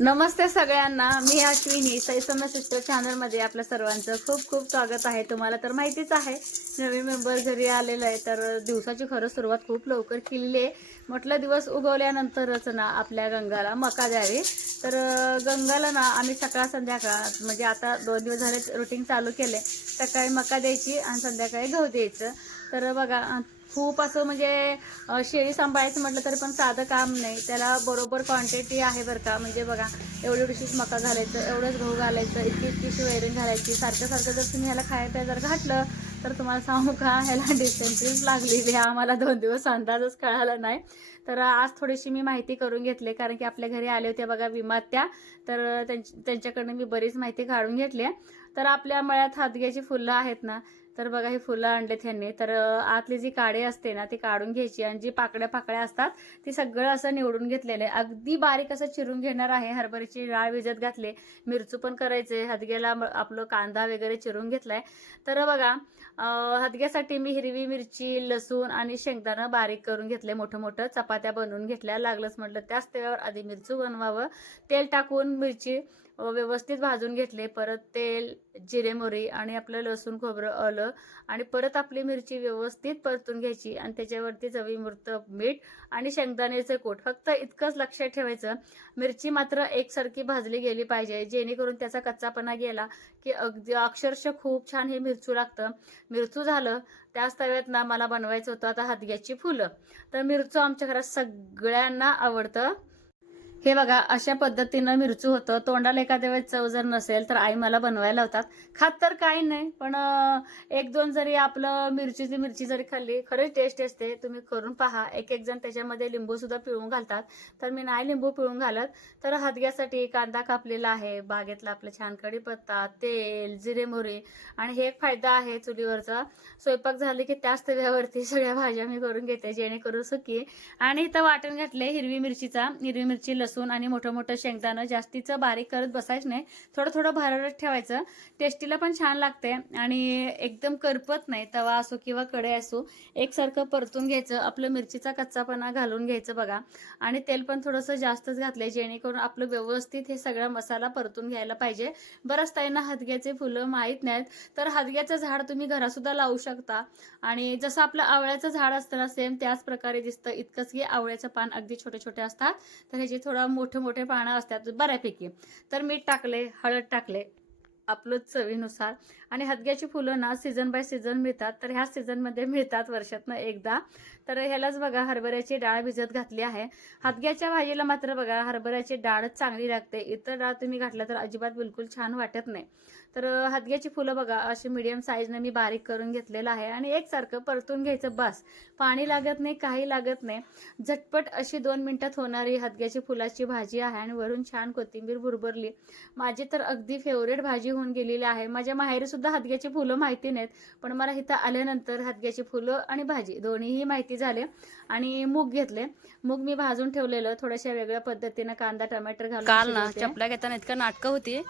नमस्ते सगळ्यांना मी अश्विनी सैसम सिस्टर चॅनलमध्ये आपल्या सर्वांचं खूप खूप स्वागत आहे. तुम्हाला तर माहितीच आहे नवीन मेंबर घरी आलेला आहे. तर दिवसाची खरं सुरुवात खूप लवकर केलेली आहे. म्हटलं दिवस उगवल्यानंतरच ना आपल्या गंगाला मका द्यावी. तर गंगाला ना आम्ही सकाळ संध्याकाळ म्हणजे आता दोन दिवस झाले रुटीन चालू केले सकाळी मका द्यायची आणि संध्याकाळी गहू द्यायचं. तर बघा खूप असं म्हणजे शेळी सांभाळायचं म्हटलं तरी पण साधं काम नाही. त्याला बरोबर क्वांटिटी आहे बरं का. म्हणजे बघा एवढी एवढीशीच मका घालायचं एवढंच गहू घालायचं इतकी इतकीशी वैरण घालायची. सारखं सारखं जर तुम्ही ह्याला खायला प्या जर घातलं तर तुम्हाला सांगू का ह्याला डिसेंट्रीच लागलेली आहे आम्हाला दोन दिवस अंदाजच कळाला नाही. तर आज थोडीशी मी माहिती करून घेतली कारण की आपल्या घरी आले होते बघा विमात्या तर त्यांच्या त्यांच्याकडनं मी बरीच माहिती काढून घेतली आहे. तर आपल्या मळ्यात हातग्याची फुलं आहेत ना तर बघा हे फुलं आणलेत ह्यांनी. तर आतली जी काडी असते ना ती काढून घ्यायची आणि जी पाकड्या पाकड्या असतात ती सगळं असं निवडून घेतलेलं आहे. अगदी बारीक असं चिरून घेणार आहे हरभऱ्याची डाळ विजत घातले. मिरचू पण करायचे हदग्याला आपलं कांदा वगैरे चिरून घेतलाय. तर बघा हदग्यासाठी मी हिरवी मिरची लसूण आणि शेंगदाणं बारीक करून घेतले मोठं मोठं चपात्या बनवून घेतल्या. लागलंच म्हटलं त्याच तेलावर आधी मिरचू बनवावं. तेल टाकून मिरची व्यवस्थित भाजून घेतले. परत तेल जिरे मोरी आणि आपलं लसूण खोबरं आलं आणि परत आपली मिरची व्यवस्थित परतून घ्यायची आणि त्याच्यावरती चवीमुर्त मीठ आणि शेंगदाण्याचं कोट. फक्त इतकंच लक्षात ठेवायचं मिरची मात्र एकसारखी भाजली गेली पाहिजे जेणेकरून त्याचा कच्चापणा गेला की अगदी अक्षरशः खूप छान हे मिरचू लागतं. मिरचू झालं त्याच तव्यात ना मला बनवायचं होतं आता हातग्याची फुलं. तर मिरचू आमच्या घरात सगळ्यांना आवडतं. हे बघा अशा पद्धतीनं मिरचू होतं. तोंडाला एखाद्या वेळेस चव जर नसेल तर आई मला बनवायला होतात खात तर काही नाही पण एक दोन जरी आपलं मिरचीची मिरची जरी खाल्ली खरंच टेस्ट असते. तुम्ही करून पहा. एक एक जण त्याच्यामध्ये लिंबू सुद्धा पिळून घालतात. तर मी नाही लिंबू पिळून घालत. तर हादग्यासाठी कांदा कापलेला आहे. बागेतला आपलं छान कढीपत्ता तेल जिरे मोहरी आणि हे एक फायदा आहे चुलीवरचा. स्वयंपाक झाले की त्याच तव्यावरती सगळ्या भाज्या मी करून घेते जेणेकरून सुकी. आणि इथं वाटण घातले हिरवी मिरचीचा. हिरवी मिरची लसूण आणि मोठं मोठं शेंगदाणं जास्तीचं बारीक करत बसायचं नाही. थोडं थोडं भरडत ठेवायचं. टेस्टीला पण छान लागते. आणि एकदम करपत नाही. तवा असो किंवा कडे असो एकसारखं परतून घ्यायचं. आपलं मिरचीचा कच्चापणा घालून घ्यायचं बघा. आणि तेल पण थोडंसं जास्तच घातलंय जेणेकरून आपलं व्यवस्थित हे सगळा मसाला परतून घ्यायला पाहिजे. बऱ्याच ताईंना हदग्याचे फुलं माहीत नाहीत. तर हदग्याचं झाड तुम्ही घरासुद्धा लावू शकता. आणि जसं आपलं आवळ्याचं झाड असतं ना सेम त्याच प्रकारे दिसतं. इतकंच की आवळ्याचं पान अगदी छोटे छोटे असतात. तर ह्याचे थोडं मोठे मोठे पानं असतात बऱ्यापैकी. तर मीठ टाकले हळद टाकले आपलं चवीनुसार. आणि हदग्याची फुलं ना सीझन बाय सीझन मिळतात. तर ह्या सीझनमध्ये मिळतात वर्षातनं एकदा. तर ह्यालाच बघा हरभऱ्याची डाळ भिजत घातली आहे. हदग्याच्या भाजीला मात्र बघा हरभऱ्याची डाळच चांगली लागते. इतर डाळ तुम्ही घातलं तर अजिबात बिलकुल छान वाटत नाही. तर हदग्याची फुलं बघा अशी मिडियम साईजने मी बारीक करून घेतलेलं आहे आणि एकसारखं परतून घ्यायचं बस. पाणी लागत नाही काही लागत नाही. झटपट अशी दोन मिनिटात होणारी हदग्याची फुलाची भाजी आहे आणि वरून छान कोथिंबीर भुरभरली. माझी तर अगदी फेवरेट भाजी होऊन गेलेली आहे. माझ्या माहेरी सुद्धा हदग्याची फुलं माहिती नाहीत पण मला इथं आल्यानंतर हदग्याची फुलं आणि भाजी दोन्हीही माहिती झाले आणि मूग घेतले. मूग मी भाजून ठेवलेलं थोड्याशा वेगळ्या पद्धतीनं कांदा टमाटर घालून काल ना. चपला घेताना इतकं नाटकं होती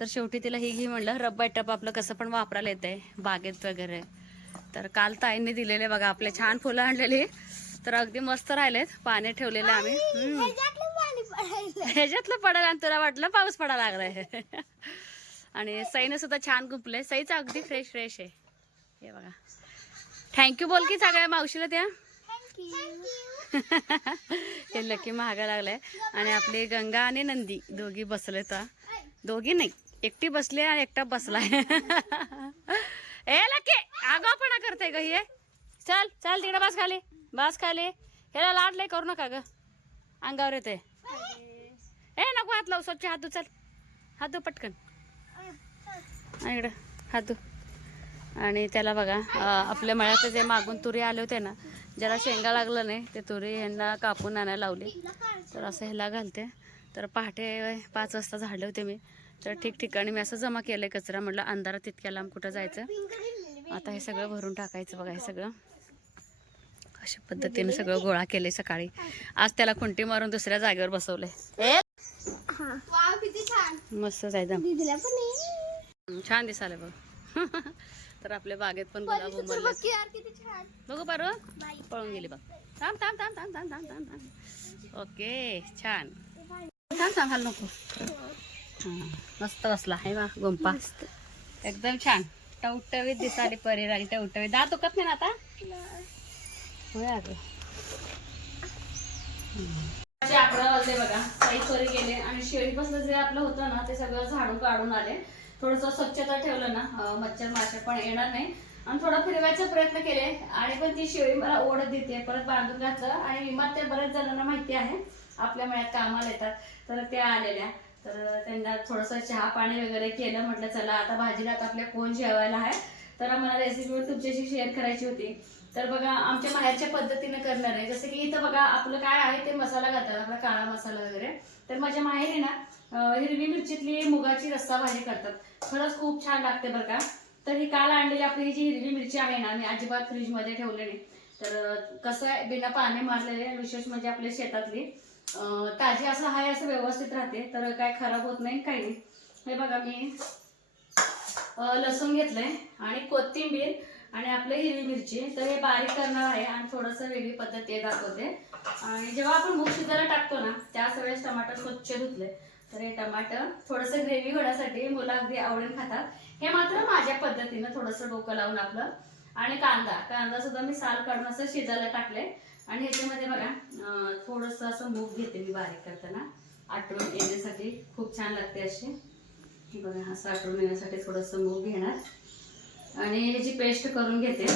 तर शेवटी तिला ही घे म्हणलं रब्बाय टप आपलं कसं पण वापरायला येतंय बागेत वगैरे. तर काल ताईंनी दिलेले बघा आपले छान फुलं आणलेली. तर अगदी मस्त राहिलेत पाणी ठेवलेले आम्ही. ह्याच्यातलं पडायला आणि तुला वाटलं पाऊस पडायला लागलाय. आणि सईने सुद्धा छान गुंपले सईचं अगदी फ्रेश फ्रेश आहे. हे बघा. थँक्यू बोल की सगळ्या मावशीला त्या. हे लकी महागा लागलाय. आणि आपली गंगा आणि नंदी दोघी बसले तर दोघी नाही. एकटी बसली आणि एकटा बसलाय. ए लके आगापणा करते ग हे. चल चल तिकडे बस खाली बस खाली. ह्याला लाड लय करू नका ग. अंगावर येते ए नको हात लावू स्वच्छ हात धु चल. हात धु पटकन. इकडं. हात धु. आणि त्याला बघा आपल्या मळ्यात जे मागून तुरी आले होते ना ज्याला शेंगा लागलं नाही ते तुरी ह्यांना कापून आणायला लावली. तर असं ह्याला घालते. तर पहाटे पाच वाजता झाडले होते मी. तर ठिकठिकाणी मी असं जमा केलं आहे कचरा म्हटलं अंधारात तितक्या लांब कुठं जायचं? आता हे सगळं भरून टाकायचं बघा हे सगळं. अशा पद्धतीने सगळं गोळा केले सकाळी. आज त्याला खुंटी मारून दुसऱ्या जागेवर बसवले मस्त जायचं. छान दिसाले बघ. तर आपल्या बागेत पण गुलाब बघू बरोबर पळून गेली बघ. थांब थांब थांब थांब थांब थांब थांब. ओके छान. थांब सांगाल नको मस्त बसला आहे बा गुंपा. एकदम छान. टवटवीत दिसाली परीर आणि टवटवीत. दात दुखत नाही ना आता? होय अगं. वाजले बघा. साई परी गेले आणि शेळी बसलं जे आपलं होतं ना ते सगळं झाडून काढून आले. थोडस स्वच्छता ठेवलं ना. मच्छर माशा पण येणार नाही. आणि थोडा फिरवायचा प्रयत्न केले. आणि पण ती शेळी मला ओढत देते. परत बांधून घातलं. आणि विमात त्या बऱ्याच जणांना माहिती आहे. आपल्या मळ्यात कामाला येतात. तर त्या आलेल्या. तर त्यांना थोडंसं चहा पाणी वगैरे केलं. म्हटलं चला आता भाजीला आता आपल्या कोण जेवायला आहे? तर मला रेसिपी तुमच्याशी शेअर करायची होती. तर बघा आमच्या माहेरच्या पद्धतीनं करणार आहे. जसं की इथं बघा आपलं काय आहे ते मसाला घालतात आपला काळा मसाला वगैरे. तर माझ्या माहेरी ना हिरवी मिरचीतली मुगाची रस्सा भाजी करतात. खरंच खूप छान लागते बरं का. तर ही काल आणलेली आपली जी हिरवी मिरची आहे ना मी अजिबात फ्रीजमध्ये ठेवले नाही. तर कसं आहे बिना पाणी मारलेले विशेष म्हणजे आपल्या शेतातली ताजी असं आहे असं व्यवस्थित राहते तर काय खराब होत नाही काही नाही. हे बघा मी लसूण घेतलंय आणि कोथिंबीर आणि आपलं हिरवी मिरची. तर हे बारीक करणार आहे आणि थोडंसं वेगळी पद्धत ते दाखवते. आणि जेव्हा आपण मूग शिजायला टाकतो ना त्याच वेळेस टमाटर स्वच्छ धुतले. तर हे टमाटर थोडंसं ग्रेव्ही होण्यासाठी मुलं अगदी आवडीन खातात. हे मात्र माझ्या पद्धतीनं थोडंसं डोकं लावून आपलं. आणि कांदा कांदा सुद्धा मी साल काढून असं शिजायला टाकले आणि ह्याच्यामध्ये बघा थोडंसं असं मूग घेते मी बारीक करताना. आठवण येण्यासाठी खूप छान लागते अशी. बघा असं आठवून येण्यासाठी थोडंसं मूग घेणार. आणि ह्याची पेस्ट करून घेते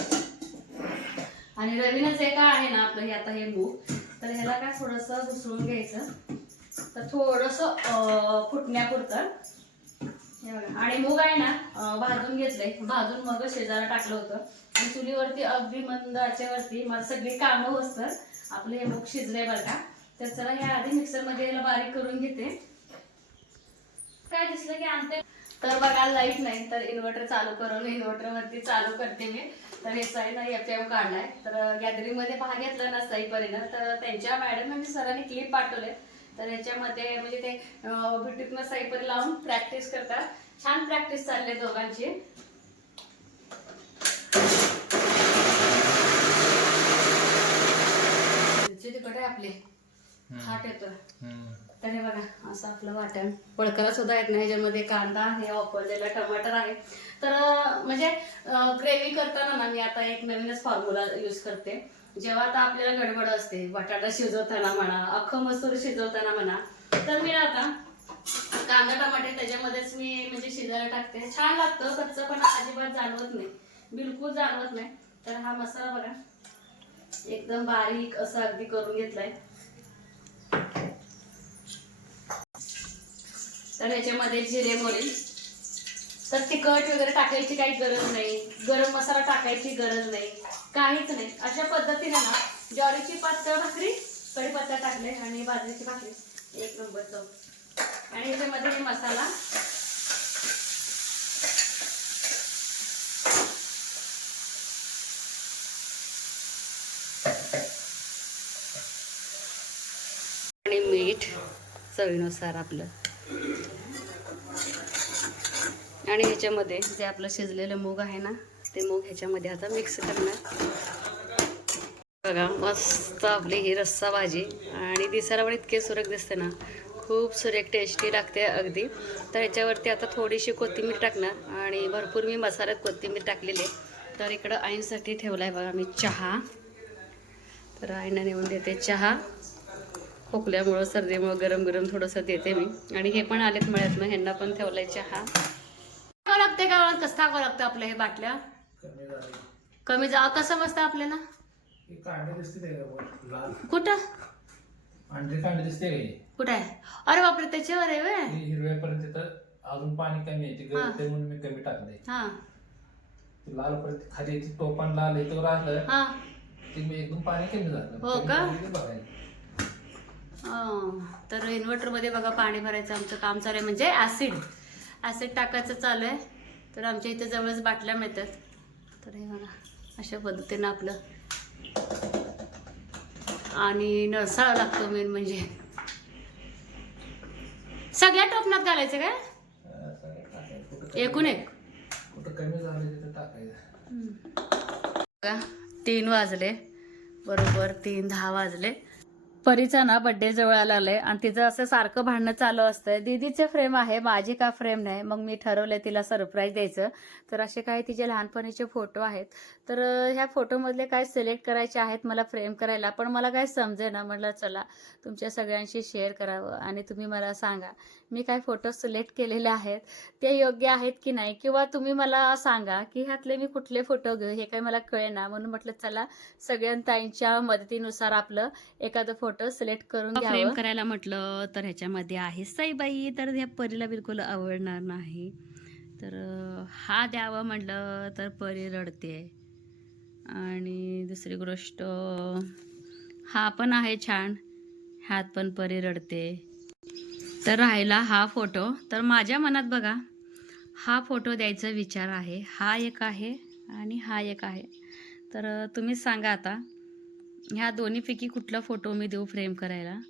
आणि रवीनं जे का आहे ना आपलं हे आता हे मूग तर ह्याला काय थोडंसं घुसळून घ्यायचं. तर थोडंसं फुटण्यापुरतं आणि मूग आहे ना भाजून घेतलंय. भाजून मग शेजारा टाकलं होतं. आणि चुलीवरती अगदी मंद आचेवरती मला सगळी कामं बसतात आपलं हे मूग शिजलंय बरं का. तर चला हे आधी मिक्सरमध्ये याला बारीक करून घेते. काय दिसलं की आणते? तर बघा लाइट नाही तर इन्व्हर्टर चालू करून इन्व्हर्टर वरती चालू करते मी. तर हे साई ना एफ एम काढलाय. तर गॅदरिंगमध्ये भाग घेतला ना साईपर्यंत. तर त्यांच्या मॅडम म्हणजे सरांनी क्लिप पाठवले. तर याच्यामध्ये म्हणजे ते ब्युटीतनं साईपर लावून प्रॅक्टिस करतात. छान प्रॅक्टिस चालली आहे दोघांची आहे आपली हाट येतोय तर. हे बघा असं आपलं वाटण. पडकरा सुद्धा येत नाही ह्याच्यामध्ये कांदा हे वापरलेला टमाटर आहे. तर म्हणजे ग्रेव्ही करताना ना मी आता एक नवीनच फॉर्म्युला यूज करते. जेव्हा आता आपल्याला गडबड असते बटाटा शिजवताना म्हणा अख्खं मसूर शिजवताना म्हणा तर मी आता कांदा टमाटे त्याच्यामध्येच मी म्हणजे शिजायला टाकते. छान लागतं कच्चं पण अजिबात जाणवत नाही. बिलकुल जाणवत नाही. तर हा मसाला बघा. एकदम बारीक असं अगदी करून घेतलाय. तर ह्याच्यामध्ये जिरे मोहरी. तर तिखट वगैरे टाकायची काही गरज नाही. गरम मसाला टाकायची गरज नाही. काहीच नाही. अशा पद्धतीने ना ज्वारीची पातळ भाकरी कढीपत्ता टाकले आणि बाजरीची भाकरी. एक नंबर चव. आणि ह्याच्यामध्ये हे मसाला. आणि मीठ चवीनुसार आपलं. आणि ह्याच्यामध्ये जे आपलं शिजलेलं मूग आहे ना ते मग ह्याच्यामध्ये आता मिक्स करणार. बघा मस्त आपली ही रस्सा भाजी. आणि दिसायला पण इतके सुरेख दिसते ना. खूप सुरेख टेस्टी लागते अगदी. तर ह्याच्यावरती आता थोडीशी कोथिंबीर टाकणार. आणि भरपूर मी मसाल्यात कोथिंबीर टाकलेली आहे. तर इकडं आईंसाठी ठेवला आहे बघा मी चहा. तर आईनं नेऊन देते चहा. खोकल्यामुळं सर्दीमुळं गरम गरम थोडंसं देते मी. आणि हे पण आलेत मळ्यातनं. ह्यांना पण ठेवलंय चहा. टाकावं लागते का? कसं टाकावं लागतं आपलं हे बाटल्या? कमी झाले. कमी जा कसं बसतं आपल्याला हे कांडे दिसते ते वर, लाल. कुठं? कांडे दिसते कुठं आहे? अरे बापरे त्याच्यावर आहे वे तिथं अजून पाणी कमी आहे ते हा. गळते म्हणून मी कमी टाकले हा. ते लाल पर्यंत खाली ते टोपण लाल आहे तो राहिलं हा. ते मी एकदम पाणी कमी झालं. हो कमी का? झालं ते बघायला. अं, तर इन्व्हर्टरमध्ये बघा पाणी भरायचं आमचं काम चालू आहे. म्हणजे ऍसिड ऍसिड टाकायचं चालू आहे. तर आमच्या इथे जवळच बाटल्या मिळतात. तर हे बघा अशा पद्धतीनं आपलं आणि नळसाळा लागतो मेन म्हणजे. सगळ्या टोपणात घालायचं काय? एकूण एक. तीन वाजले. बरोबर तीन दहा वाजले. परीचा ना बड्डे जवळ आलाय आहे आणि तिचं असं सारखं भांडणं चालू असतं. दीदीचे फ्रेम आहे माझी का फ्रेम नाही? मग मी ठरवलंय तिला सरप्राईज द्यायचं. तर असे काही तिचे लहानपणीचे फोटो आहेत. तर ह्या फोटोमधले काय सिलेक्ट करायचे आहेत मला फ्रेम करायला? पण मला काय समजे ना म्हटलं चला तुमच्या सगळ्यांशी शेअर करावं आणि तुम्ही मला सांगा मी काय फोटो सिलेक्ट केलेले आहेत? ते योग्य आहेत की नाही? किंवा तुम्ही मला सांगा की ह्यातले मी कुठले फोटो घेऊ? हे काही मला कळेना. म्हणून म्हटलं चला सगळ्यांताईंच्या मदतीनुसार आपलं एखादं फोटो सिलेक्ट करून फ्रेम करायला म्हटलं तर ह्याच्यामध्ये आहे सईबाई तर ह्या परीला बिलकुल आवडणार नाही. तर हा द्यावं म्हटलं तर परी रडते. आणि दुसरी गोष्ट हा पण आहे छान. ह्यात पण परी रडते. तर राहिला हा फोटो. तर माझ्या मनात बघा हा फोटो द्यायचा विचार आहे. हा एक आहे आणि हा एक आहे. तर अं, तुम्हीच सांगा आता. ह्या दोन्हीपैकी कुठला फोटो मी देऊ फ्रेम करायला?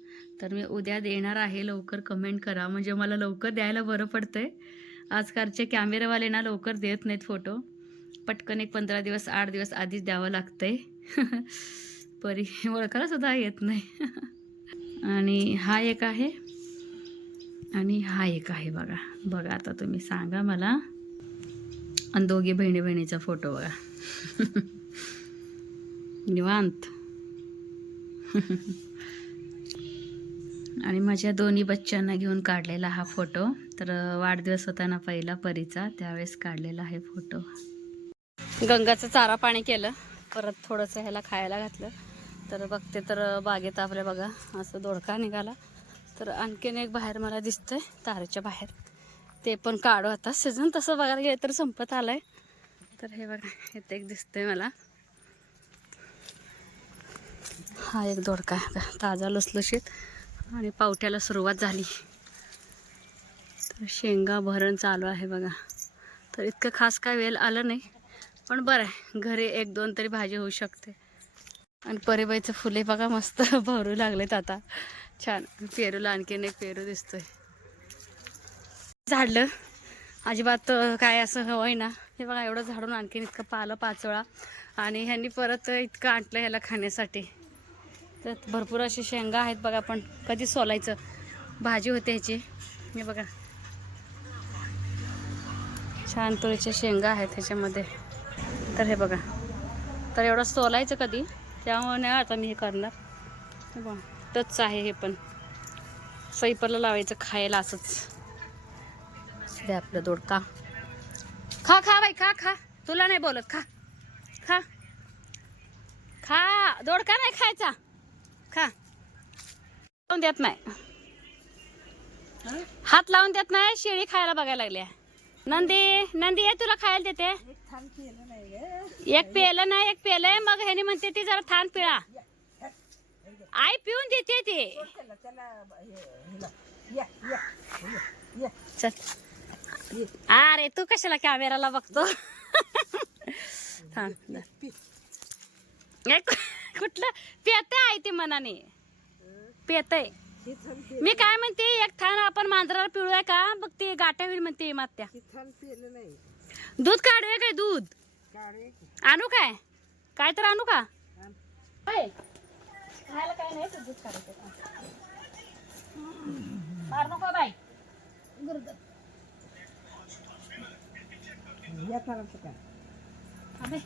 तर मी उद्या देणार आहे लवकर कमेंट करा. म्हणजे मला लवकर द्यायला बरं पडतंय. आजकालचे कॅमेरावाले ना लवकर देत नाहीत फोटो. पटकन एक पंधरा दिवस आठ दिवस आधीच द्यावं लागतंय. परी ओळखायला सुद्धा येत नाही. आणि हा एक आहे. आणि हा एक आहे बघा. बघा आता तुम्ही सांगा मला. आणि दोघी बहिणी बहिणीचा फोटो बघा. निवांत. आणि माझ्या दोन्ही बच्चांना घेऊन काढलेला हा फोटो. तर वाढदिवस होता ना पहिला परीचा त्यावेळेस काढलेला आहे फोटो. गंगाचं चारा पाणी केलं. परत थोडंसं ह्याला खायला घातलं. तर बघते तर बागेत आपल्या बघा असं दोडका निघाला. तर आणखीन एक बाहेर मला दिसतंय तारेच्या बाहेर. ते पण काढू आता. सीझन तसं बघायला गेलं तर संपत आलंय. तर हे बघा इथे एक दिसतंय मला. हा एक दोडका ताजा लसलशीत. आणि पावट्याला सुरुवात झाली. तर शेंगा भरण चालू आहे बघा. तर इतकं खास काय वेळ आलं नाही पण बरं आहे. घरी एक दोन तरी भाजी होऊ शकते. आणि परीबाईचं फुले बघा मस्त भरू लागलेत आता. छान. पेरूला आणखीन एक पेरू दिसतोय. झाडलं. अजिबात काय असं होय ना हे बघा एवढं झाडून आणखीन इतकं पालं पाचोळा. आणि ह्यांनी परत इतकं आणलं ह्याला खाण्यासाठी. तर भरपूर अशी शेंगा आहेत बघा पण कधी सोलायचं. भाजी होते ह्याची. हे बघा. छान तुळीच्या शेंगा आहेत ह्याच्यामध्ये. तर हे बघा. तर एवढं सोलायचं कधी त्यामुळे नाही आता मी हे करणार. बघा टच आहे हे पण. सईपरला लावायचं खायला असंच. दे आपलं दोडका खा. खा बाई खा खा. तुला नाही बोलत खा. खा. खा. दोडका नाही खायचा? खा. लावून देत नाही. हात लावून देत नाही शेळी खायला बघायला लागल्या. नंदी नंदी ये तुला खायला देते. एक पेलं नाही एक पेलंय मग ह्यानी म्हणते ती जरा थान पिळा. आई पिऊन देते ते. चल. अरे तू कशाला कॅमेराला बघतो? थांब. कुठलं? पेत आहे ती मनाने. पेत मी काय म्हणते एक थान आपण मांजराला पिळूया का? बघ ते गाठ्या होईल म्हणते मात्या. दूध काढूया काय दूध? आणू काय? काय तर आणू का. खायला काय नाही दूध काढायचं मार नको बाई. अबे.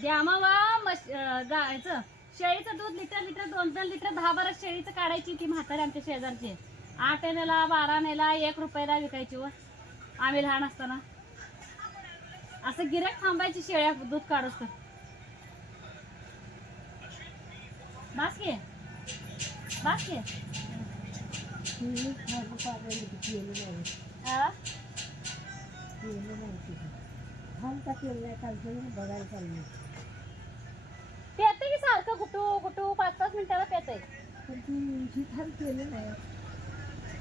द्या मग मश- गायचं शेळीचं दूध लिटर लिटर दोन दोन लिटर दहा बारा शेळीचं काढायची ती म्हातारी आमच्या शेजारची. आठ नेला बारा नेला एक रुपयाला विकायची व. आम्ही लहान असताना. असं गिऱ्हाईक थांबायची शेळ्या दूध काढूस तर. बास घे बास पेते की सारखं कुठू कुठू पाच पाच मिनिटाला पेते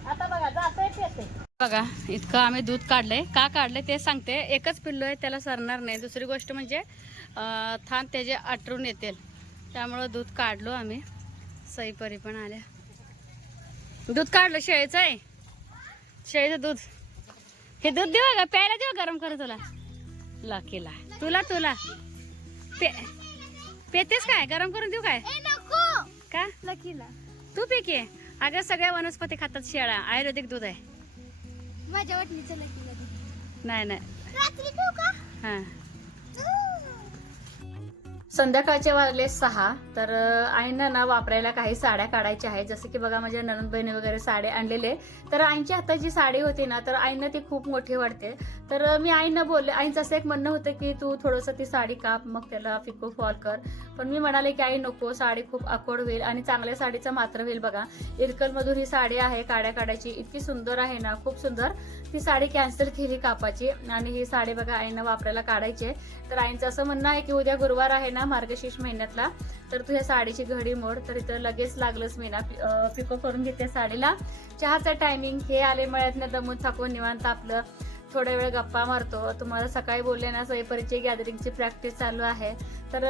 आता बघा जातोय पेते बघा इतकं आम्ही दूध काढलंय. का काढलंय ते सांगते. एकच पिल्लो आहे त्याला सरणार नाही. दुसरी गोष्ट म्हणजे थान त्याचे आटरून येतील. त्यामुळं दूध काढलो आम्ही. सईपरी पण आल्या. दूध काढलं शेळीचं आहे. शेळीचं दूध. हे दूध देऊ का? प्यायला देऊ गरम कर तुला? लकीला. तुला तुला. पे पेतेस काय? गरम करून देऊ काय? का? लकीला. तू पे की. अगं सगळ्या वनस्पती खातात शेळ्या. आयुर्वेदिक दूध आहे. माझ्या वाटणीचं लकीला नाही नाही. हां. संध्याकाळचे वाजले सहा तर आईंना ना वापरायला काही साड्या काढायच्या आहेत. जसं की बघा माझ्या ननंद बहिणी वगैरे साड्या आणलेले. तर आईंच्या हातात जी साडी होती ना तर आईंना ती खूप मोठी वाटते तर मी आईंना बोलले आईंचं असं एक म्हणणं होतं की तू थोडंसं ती साडी काप मग त्याला फिको फॉल कर. पण मी म्हणाले की आई नको साडी खूप अकोड होईल आणि चांगल्या साडीचा मात्र होईल बघा. इरकलमधून ही साडी आहे काड्या काढायची. इतकी सुंदर आहे ना खूप सुंदर. ती साडी कॅन्सल केली कापाची आणि ही साडी बघा आईनं वापरायला काढायची आहे. तर आईंचं असं म्हणणं आहे की उद्या गुरुवार आहे ना मार्गशीर्ष महिन्यातला तर तू ह्या साडीची घडी मोड तर इथं लगेच लागलंच मी ना पिको करून घेते साडीला. चहाचा टायमिंग हे आले मळ्यातनं दमून थाकून निवांत आपलं थोड्या वेळ गप्पा मारतो. तुम्हाला सकाळी बोलले ना सईपरीची गॅदरिंगची प्रॅक्टिस चालू आहे. तर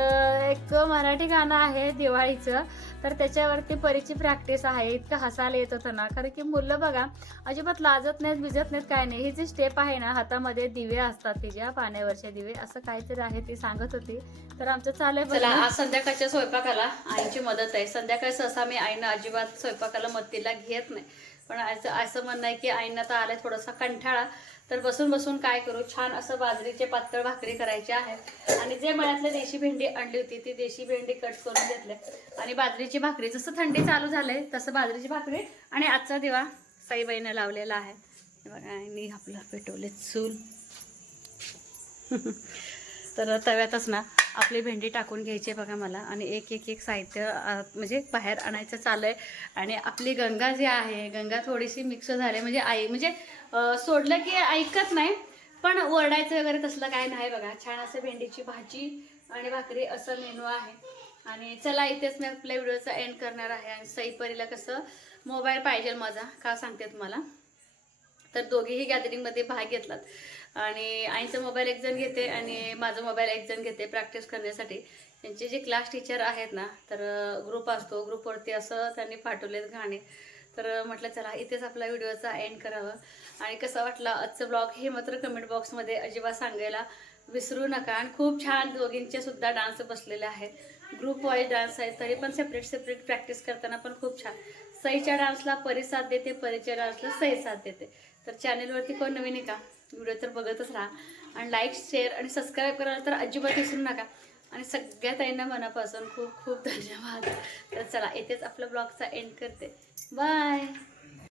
एक मराठी गाणं आहे दिवाळीचं. तर त्याच्यावरती परीची प्रॅक्टिस आहे. इतकं हसायला येत होतं ना. कारण की मुलं बघा अजिबात लाजत नाहीत भिजत नाहीत काय नाही. ही जी स्टेप आहे ना हातामध्ये दिवे असतात तिच्या पाण्यावरचे दिवे. असं काहीतरी आहे ती सांगत होती. तर आमचं चालू चला आज संध्याकाळच्या स्वयंपाकाला आईची मदत आहे. संध्याकाळी सहसा मी आईनं अजिबात स्वयंपाकाला मदतीला घेत नाही. पण असं असं म्हणणं आहे की आईनं तर आलाय थोडासा कंठाळा तर बसून बसून काय करू? छान असं बाजरीचे पातळ भाकरी करायचे आहे. आणि जे मळ्यातले देशी भेंडी आणली होती ती देशी भेंडी कट करून घेतले. आणि बाजरीची भाकरी जसं थंडी चालू झाले तसं बाजरीची भाकरी आणि आजचा दिवा साईबाईनं लावलेला आहे. बघा आणि आपलं पेटवले चूल. तर तव्यातच ना आपली भेंडी टाकून घ्यायची आहे बघा मला. आणि एक एक एक साहित्य म्हणजे बाहेर आणायचं चालू आहे. आणि आपली गंगा जी आहे गंगा थोडीशी मिक्स झाली म्हणजे आई म्हणजे सोडलं की ऐकत नाही. पण ओरडायचं वगैरे तसलं काय नाही बघा. छान असं भेंडीची भाजी आणि भाकरी असं मेनू आहे. आणि चला इथेच मी आपल्या व्हिडिओचा एंड करणार आहे. आणि सईपरीला कसं मोबाईल पाहिजे माझा का सांगते तुम्हाला? तर दोघेही गॅदरिंगमध्ये भाग घेतलात. आणि आईचा मोबाईल एक जण घेते आणि माझा मोबाईल एक जण घेते प्रॅक्टिस करण्यासाठी. त्यांचे जे क्लास टीचर आहेत ना तर ग्रुप असतो. ग्रुपवरती असं त्यांनी पाठवलेत गाणे. तर म्हटलं चला इथेच आपला व्हिडिओचा एंड करावं. आणि कसं वाटलं आजचं ब्लॉग हे मात्र कमेंट बॉक्समध्ये अजिबात सांगायला विसरू नका. आणि खूप छान दोघींचे सुद्धा डान्स बसलेले आहेत. ग्रुप वाईज डान्स आहेत तरी पण सेपरेट सेपरेट प्रॅक्टिस करताना पण खूप छान. सईच्या डान्सला परी साथ देते परीच्या डान्सला सई साथ देते. तर चॅनेलवरती कोण नवीन आहे का? व्हिडिओ तर बघतच राहा. आणि लाईक शेअर आणि सबस्क्राईब करायला तर अजिबात विसरू नका. आणि सगळ्या ताईंना मनापासून खूप खूप धन्यवाद. तर चला येथेच आपला ब्लॉगचा एंड करते. बाय